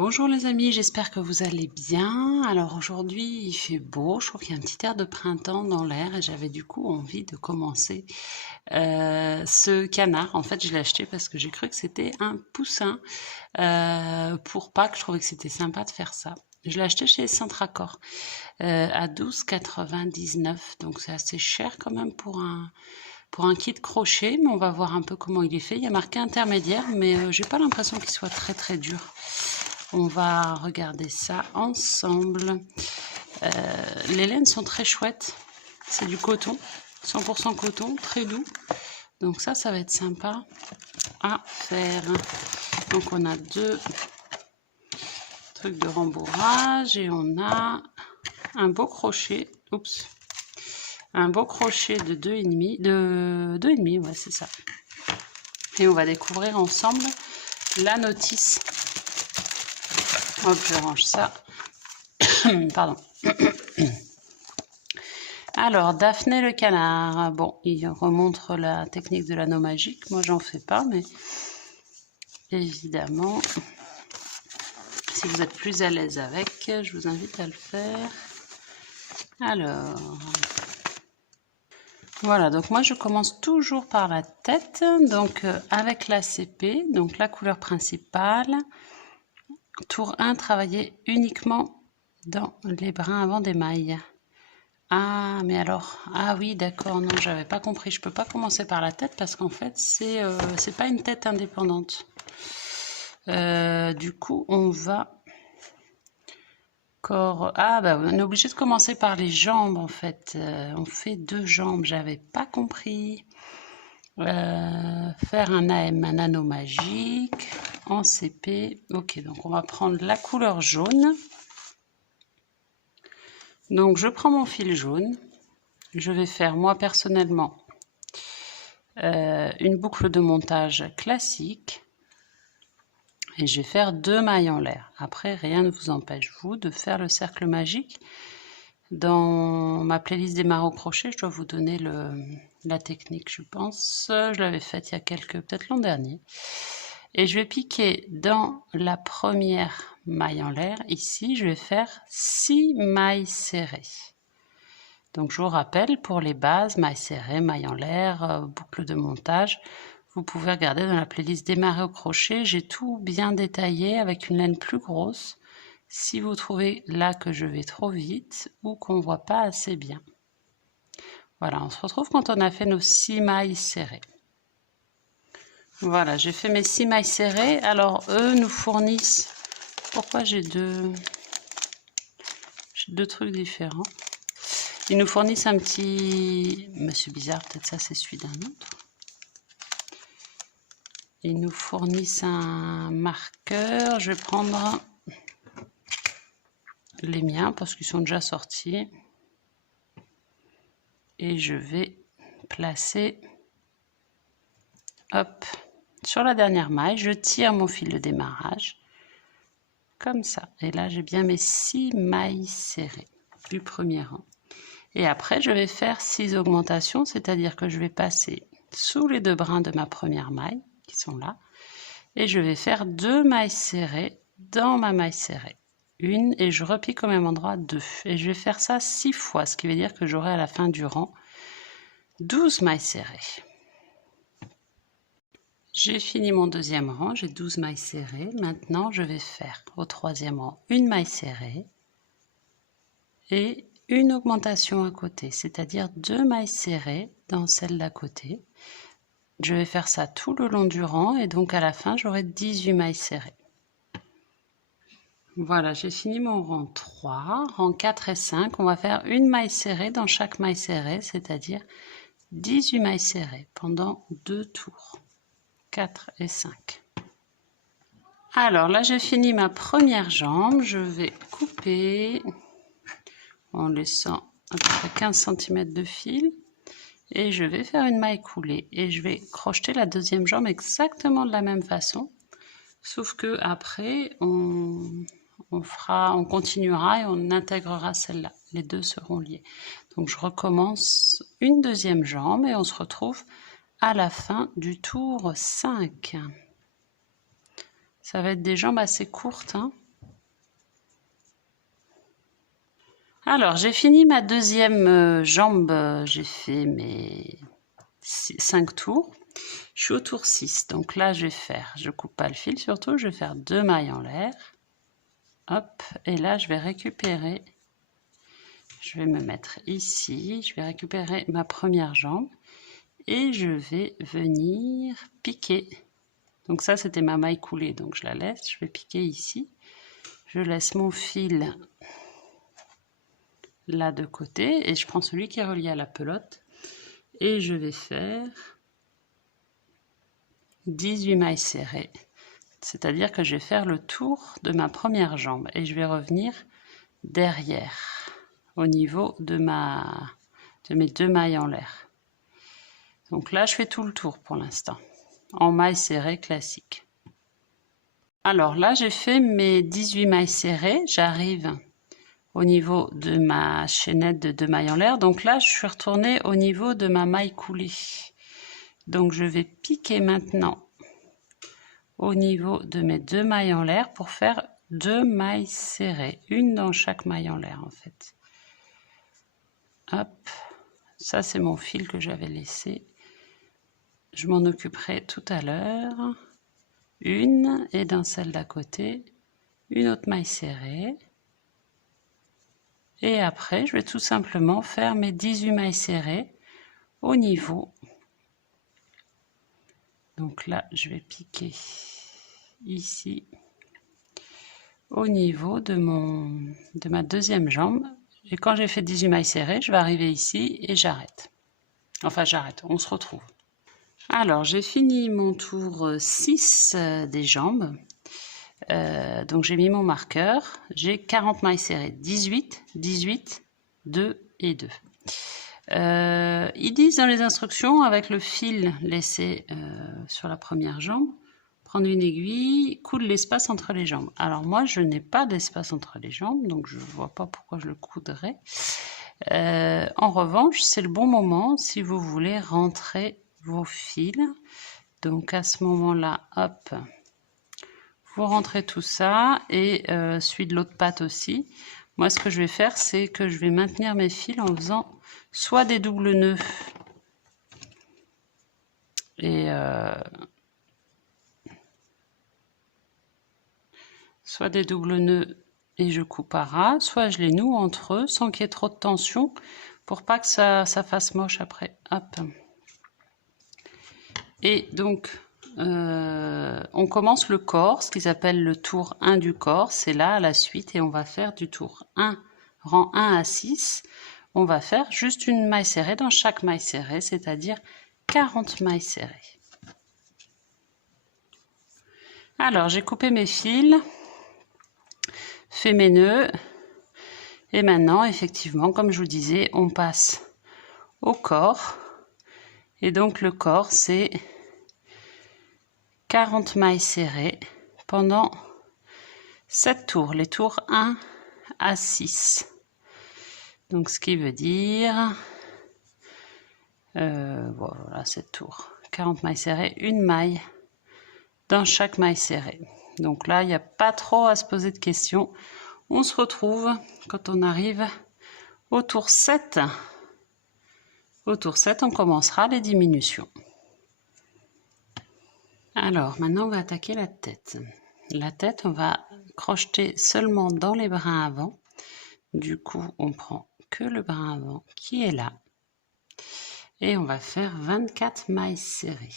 Bonjour les amis, j'espère que vous allez bien. Alors aujourd'hui il fait beau, je trouve qu'il y a un petit air de printemps dans l'air et j'avais du coup envie de commencer ce canard. En fait je l'ai acheté parce que j'ai cru que c'était un poussin pour Pâques, je trouvais que c'était sympa de faire ça. Je l'ai acheté chez Centracor à 12,99 €, donc c'est assez cher quand même pour un kit crochet, mais on va voir un peu comment il est fait. Il y a marqué intermédiaire, mais j'ai pas l'impression qu'il soit très dur. On va regarder ça ensemble. Les laines sont très chouettes. C'est du coton, 100% coton, très doux. Donc ça va être sympa à faire. Donc on a deux trucs de rembourrage et on a un beau crochet. Oups. Un beau crochet de 2,5, ouais c'est ça. Et on va découvrir ensemble la notice. Hop, je range ça. Pardon. Alors, Daphné le canard. Bon, il remontre la technique de l'anneau magique. Moi, j'en fais pas, mais évidemment, si vous êtes plus à l'aise avec, je vous invite à le faire. Alors, voilà. Donc, moi, je commence toujours par la tête. Donc, avec la CP, donc la couleur principale. Tour 1, travailler uniquement dans les brins avant d'émail. Ah, mais alors, ah oui, d'accord, non, j'avais pas compris. Je peux pas commencer par la tête parce qu'en fait, c'est pas une tête indépendante. Du coup, on va... Ah, bah, on est obligé de commencer par les jambes, en fait. On fait 2 jambes, j'avais pas compris. Faire un AM, un anneau magique, en CP. Ok, donc on va prendre la couleur jaune. Donc, je prends mon fil jaune. Je vais faire, moi, personnellement, une boucle de montage classique. Et je vais faire 2 mailles en l'air. Après, rien ne vous empêche, vous, de faire le cercle magique. Dans ma playlist démarrer au crochet, je dois vous donner la technique, je pense. Je l'avais faite il y a peut-être l'an dernier. Et je vais piquer dans la première maille en l'air. Ici, je vais faire 6 mailles serrées. Donc, je vous rappelle, pour les bases, mailles serrées, mailles en l'air, boucle de montage, vous pouvez regarder dans la playlist démarrer au crochet. J'ai tout bien détaillé avec une laine plus grosse. Si vous trouvez là que je vais trop vite ou qu'on ne voit pas assez bien. Voilà, on se retrouve quand on a fait nos 6 mailles serrées. Voilà, j'ai fait mes 6 mailles serrées. Alors, eux nous fournissent... Pourquoi j'ai deux trucs différents? Ils nous fournissent un petit... Monsieur bizarre, peut-être ça c'est celui d'un autre. Ils nous fournissent un marqueur. Je vais prendre les miens parce qu'ils sont déjà sortis. Et je vais placer, hop, sur la dernière maille. Je tire mon fil de démarrage, comme ça. Et là, j'ai bien mes 6 mailles serrées du premier rang. Et après, je vais faire 6 augmentations, c'est-à-dire que je vais passer sous les 2 brins de ma première maille, qui sont là. Et je vais faire 2 mailles serrées dans ma maille serrée. Une, et je repique au même endroit 2. Et je vais faire ça 6 fois, ce qui veut dire que j'aurai à la fin du rang 12 mailles serrées. J'ai fini mon deuxième rang, j'ai 12 mailles serrées. Maintenant, je vais faire au troisième rang une maille serrée et une augmentation à côté, c'est-à-dire 2 mailles serrées dans celle d'à côté. Je vais faire ça tout le long du rang et donc à la fin, j'aurai 18 mailles serrées. Voilà, j'ai fini mon rang 3, rang 4 et 5. On va faire une maille serrée dans chaque maille serrée, c'est-à-dire 18 mailles serrées pendant 2 tours, 4 et 5. Alors là, j'ai fini ma première jambe. Je vais couper en laissant à peu près 15 cm de fil. Et je vais faire une maille coulée. Et je vais crocheter la deuxième jambe exactement de la même façon. Sauf que après, on continuera et on intégrera celle-là. Les deux seront liés. Donc je recommence une deuxième jambe et on se retrouve à la fin du tour 5. Ça va être des jambes assez courtes, hein. Alors, j'ai fini ma deuxième jambe, j'ai fait mes 5 tours. Je suis au tour 6, donc là je vais faire, je coupe pas le fil surtout, je vais faire 2 mailles en l'air. Hop, et là je vais récupérer, je vais me mettre ici, je vais récupérer ma première jambe et je vais venir piquer. Donc ça c'était ma maille coulée, donc je la laisse, je vais piquer ici. Je laisse mon fil là de côté et je prends celui qui est relié à la pelote et je vais faire 18 mailles serrées, c'est-à-dire que je vais faire le tour de ma première jambe et je vais revenir derrière au niveau de mes 2 mailles en l'air. Donc là je fais tout le tour pour l'instant en mailles serrées classiques. Alors là j'ai fait mes 18 mailles serrées, j'arrive au niveau de ma chaînette de 2 mailles en l'air, donc là je suis retournée au niveau de ma maille coulée. Donc je vais piquer maintenant au niveau de mes 2 mailles en l'air pour faire 2 mailles serrées, une dans chaque maille en l'air en fait. Hop, ça c'est mon fil que j'avais laissé. Je m'en occuperai tout à l'heure. Une, et dans celle d'à côté, une autre maille serrée. Et après, je vais tout simplement faire mes 18 mailles serrées au niveau. Donc là, je vais piquer ici au niveau de ma deuxième jambe. Et quand j'ai fait 18 mailles serrées, je vais arriver ici et j'arrête. Enfin, j'arrête, on se retrouve. Alors, j'ai fini mon tour 6 des jambes. Donc, j'ai mis mon marqueur. J'ai 40 mailles serrées. 18, 18, 2 et 2. Ils disent dans les instructions, avec le fil laissé sur la première jambe, prendre une aiguille, coudre l'espace entre les jambes. Alors moi, je n'ai pas d'espace entre les jambes, donc je ne vois pas pourquoi je le coudrais. En revanche, c'est le bon moment si vous voulez rentrer vos fils. Donc à ce moment-là, hop, vous rentrez tout ça et celui de l'autre patte aussi. Moi, ce que je vais faire, c'est que je vais maintenir mes fils en faisant soit des doubles nœuds et soit des doubles nœuds et je coupe à ras, soit je les noue entre eux sans qu'il y ait trop de tension pour pas que ça fasse moche après. Hop. Et donc, on commence le corps, ce qu'ils appellent le tour 1 du corps, c'est là à la suite et on va faire du tour 1, rang 1 à 6. On va faire juste une maille serrée dans chaque maille serrée, c'est-à-dire 40 mailles serrées. Alors, j'ai coupé mes fils, fait mes nœuds, et maintenant, effectivement, comme je vous disais, on passe au corps. Et donc, le corps, c'est 40 mailles serrées pendant 7 tours, les tours 1 à 6. Donc, ce qui veut dire, voilà, 7 tours, 40 mailles serrées, une maille dans chaque maille serrée. Donc là, il n'y a pas trop à se poser de questions. On se retrouve quand on arrive au tour 7. Au tour 7, on commencera les diminutions. Alors, maintenant, on va attaquer la tête. La tête, on va crocheter seulement dans les brins avant. Du coup, on prend que le brin avant qui est là. Et on va faire 24 mailles serrées.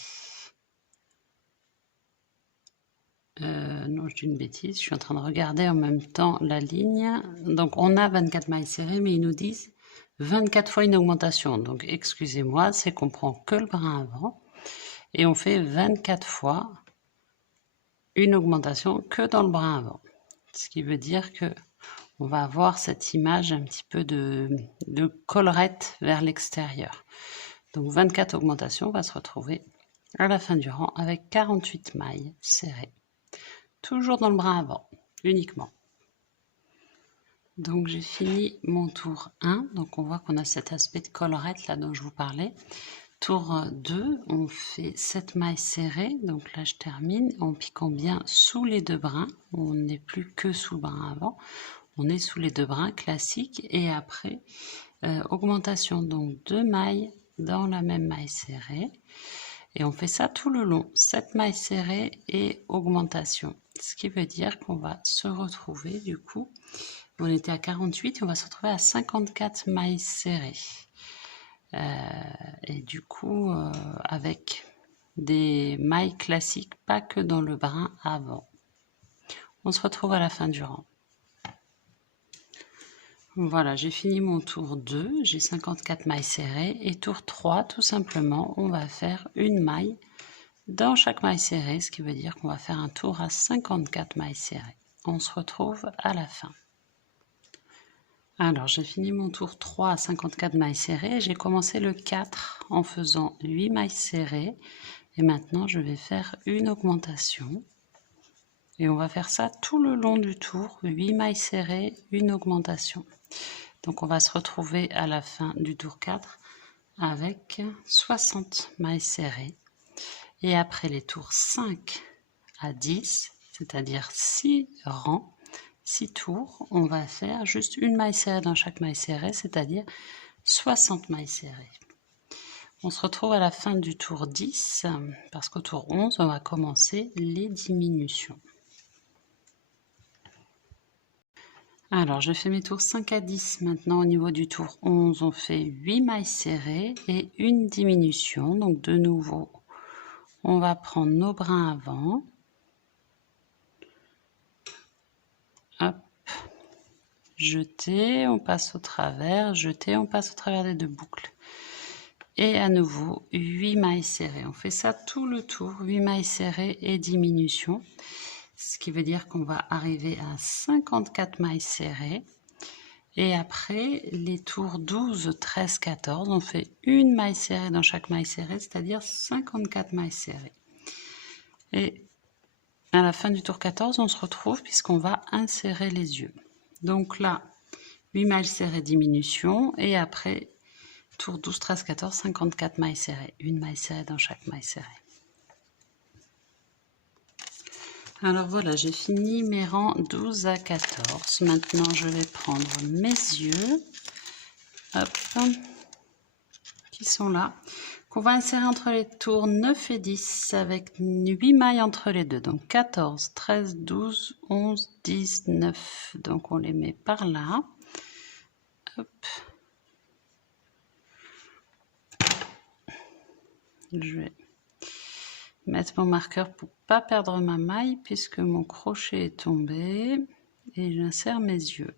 Non, je dis une bêtise, je suis en train de regarder en même temps la ligne. Donc, on a 24 mailles serrées, mais ils nous disent 24 fois une augmentation. Donc, excusez-moi, c'est qu'on prend que le brin avant. Et on fait 24 fois une augmentation que dans le brin avant. Ce qui veut dire que on va avoir cette image un petit peu de collerette vers l'extérieur. Donc 24 augmentations, on va se retrouver à la fin du rang avec 48 mailles serrées. Toujours dans le brin avant, uniquement. Donc j'ai fini mon tour 1. Donc on voit qu'on a cet aspect de collerette là dont je vous parlais. Tour 2, on fait 7 mailles serrées. Donc là je termine en piquant bien sous les deux brins. On n'est plus que sous le brin avant. on est sous les 2 brins classiques et après augmentation, donc 2 mailles dans la même maille serrée et on fait ça tout le long, 7 mailles serrées et augmentation, ce qui veut dire qu'on va se retrouver du coup, on était à 48, on va se retrouver à 54 mailles serrées et du coup avec des mailles classiques, pas que dans le brin avant. On se retrouve à la fin du rang. Voilà, j'ai fini mon tour 2, j'ai 54 mailles serrées et tour 3, tout simplement, on va faire une maille dans chaque maille serrée, ce qui veut dire qu'on va faire un tour à 54 mailles serrées. On se retrouve à la fin. Alors, j'ai fini mon tour 3 à 54 mailles serrées, j'ai commencé le 4 en faisant 8 mailles serrées et maintenant je vais faire une augmentation. Et on va faire ça tout le long du tour, 8 mailles serrées, une augmentation. Donc on va se retrouver à la fin du tour 4 avec 60 mailles serrées. Et après les tours 5 à 10, c'est-à-dire 6 rangs, 6 tours, on va faire juste une maille serrée dans chaque maille serrée, c'est-à-dire 60 mailles serrées. On se retrouve à la fin du tour 10, parce qu'au tour 11, on va commencer les diminutions. Alors, je fais mes tours 5 à 10. Maintenant, au niveau du tour 11, on fait 8 mailles serrées et une diminution. Donc, de nouveau, on va prendre nos brins avant. Hop. Jeter, on passe au travers. Jeter, on passe au travers des 2 boucles. Et à nouveau, 8 mailles serrées. On fait ça tout le tour. 8 mailles serrées et diminution. Ce qui veut dire qu'on va arriver à 54 mailles serrées. Et après, les tours 12, 13, 14, on fait une maille serrée dans chaque maille serrée, c'est-à-dire 54 mailles serrées. Et à la fin du tour 14, on se retrouve puisqu'on va insérer les yeux. Donc là, 8 mailles serrées, diminution. Et après, tour 12, 13, 14, 54 mailles serrées. Une maille serrée dans chaque maille serrée. Alors voilà, j'ai fini mes rangs 12 à 14. Maintenant, je vais prendre mes yeux, hop, qui sont là, qu'on va insérer entre les tours 9 et 10 avec 8 mailles entre les deux. Donc 14, 13, 12, 11, 10, 9. Donc on les met par là. Hop. Je vais mettre mon marqueur pour pas perdre ma maille puisque mon crochet est tombé et j'insère mes yeux.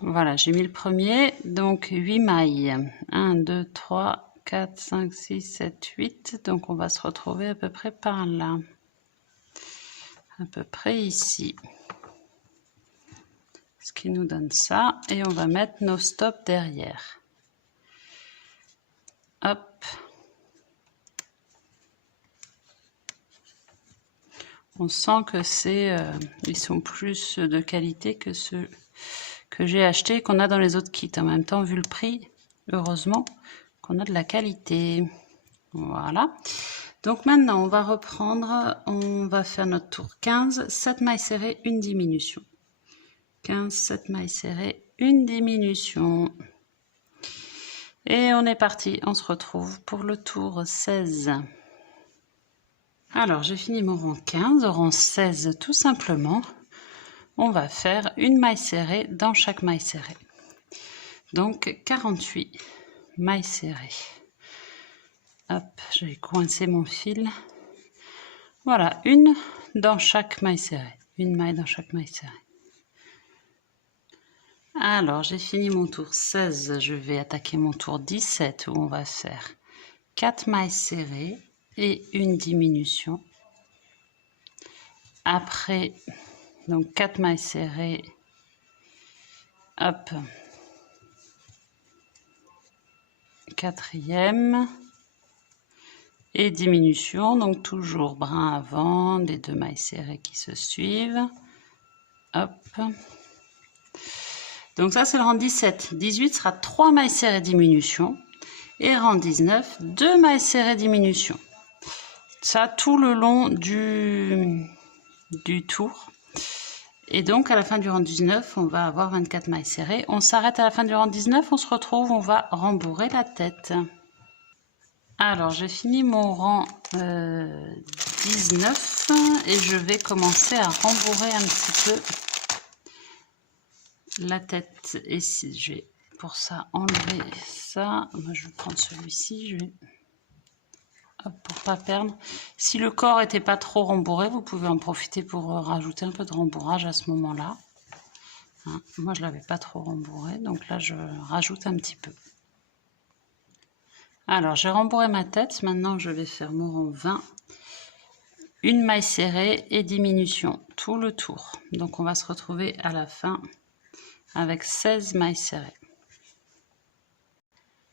Voilà, j'ai mis le premier, donc 8 mailles. 1, 2, 3, 4, 5, 6, 7, 8. Donc on va se retrouver à peu près par là. À peu près ici. Ce qui nous donne ça. Et on va mettre nos stops derrière. Hop. On sent que ils sont plus de qualité que ceux que j'ai achetés, qu'on a dans les autres kits. En même temps, vu le prix, heureusement qu'on a de la qualité. Voilà. Donc maintenant, on va reprendre, on va faire notre tour 15, 7 mailles serrées, une diminution. 15, 7 mailles serrées, une diminution. Et on est parti, on se retrouve pour le tour 16. Alors, j'ai fini mon rang 15, au rang 16, tout simplement, on va faire une maille serrée dans chaque maille serrée. Donc, 48 mailles serrées. Hop, je vais coincer mon fil. Voilà, une dans chaque maille serrée. Une maille dans chaque maille serrée. Alors, j'ai fini mon tour 16, je vais attaquer mon tour 17 où on va faire 4 mailles serrées et une diminution. Après, donc 4 mailles serrées, hop, quatrième et diminution, donc toujours brin avant, des 2 mailles serrées qui se suivent, hop. Donc ça c'est le rang 17, 18 sera 3 mailles serrées diminution et rang 19, 2 mailles serrées diminution. Ça tout le long du tour. Et donc à la fin du rang 19, on va avoir 24 mailles serrées. On s'arrête à la fin du rang 19, on se retrouve, on va rembourrer la tête. Alors j'ai fini mon rang 19 et je vais commencer à rembourrer un petit peu la tête. Et si je vais pour ça enlever ça, moi je vais prendre celui-ci, je vais pour pas perdre. Si le corps était pas trop rembourré, vous pouvez en profiter pour rajouter un peu de rembourrage à ce moment-là. Hein, moi je l'avais pas trop rembourré, donc là je rajoute un petit peu. Alors j'ai rembourré ma tête, maintenant je vais faire mon rang 20. Une maille serrée et diminution tout le tour. Donc on va se retrouver à la fin avec 16 mailles serrées.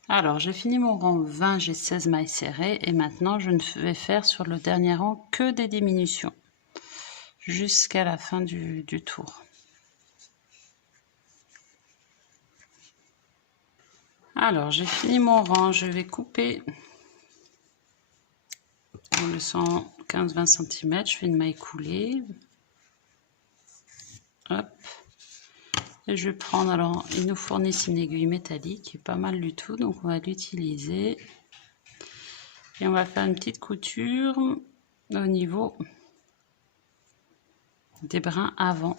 Alors j'ai fini mon rang 20, j'ai 16 mailles serrées et maintenant je ne vais faire sur le dernier rang que des diminutions jusqu'à la fin du tour. Alors j'ai fini mon rang, je vais couper en laissant 15-20 cm, je fais une maille coulée. Hop. Et je vais prendre, alors ils nous fournissent une aiguille métallique qui est pas mal du tout, donc on va l'utiliser. Et on va faire une petite couture au niveau des brins avant.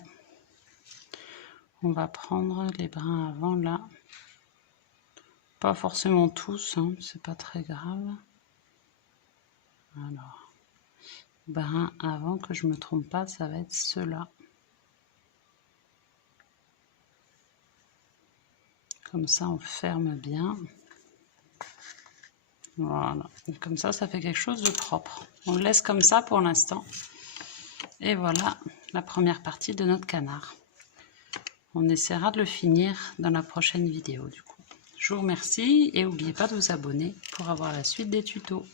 On va prendre les brins avant là. Pas forcément tous, hein, c'est pas très grave. Alors, brins avant, que je me trompe pas, ça va être ceux-là. Comme ça, on ferme bien. Voilà, et comme ça fait quelque chose de propre. On le laisse comme ça pour l'instant. Et voilà la première partie de notre canard. On essaiera de le finir dans la prochaine vidéo du coup. Je vous remercie et n'oubliez pas de vous abonner pour avoir la suite des tutos.